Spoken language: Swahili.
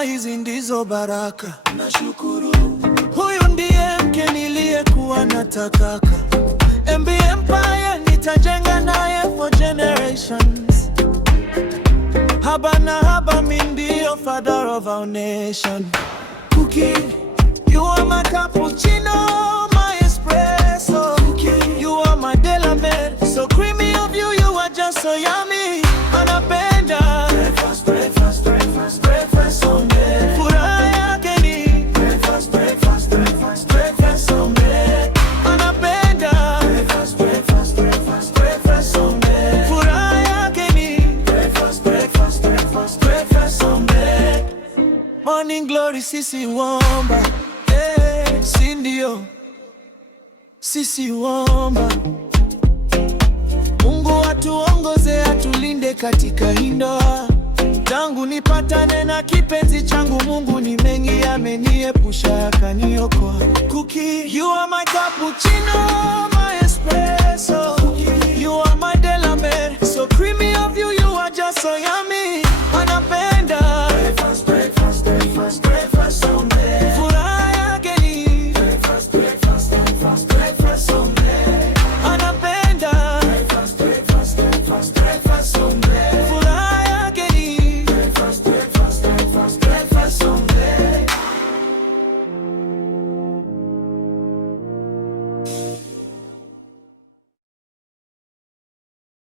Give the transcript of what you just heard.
kama hizi ndizo baraka. Nashukuru, huyu ndiye mke niliyekuwa natakaka. MB Empire nitajenga naye for generations. Haba na haba, mi ndio father of our nation. Cookie, you are my cappuccino, my espresso. Cookie, you are my Delamere, so creamy of you, you are just so yummy. Anapenda breakfast, breakfast, breakfast, breakfast on bed. Furaha yake ni breakfast, breakfast, breakfast, breakfast on bed. Anapenda breakfast, breakfast, breakfast, breakfast on bed. Furaha yake ni breakfast, breakfast, breakfast, breakfast on bed. Morning glory sisi womba, hey, si ndio sisi womba. Mungu atuongoze, atulinde katika hii ndoa. Tangu nipatane na kipenzi changu, Mungu ni mengi ameniepusha, akaniokoa. Cookie, you are my cappuccino, my espresso. Cookie, you are my Delamere, so creamy of you, you are just so yummy.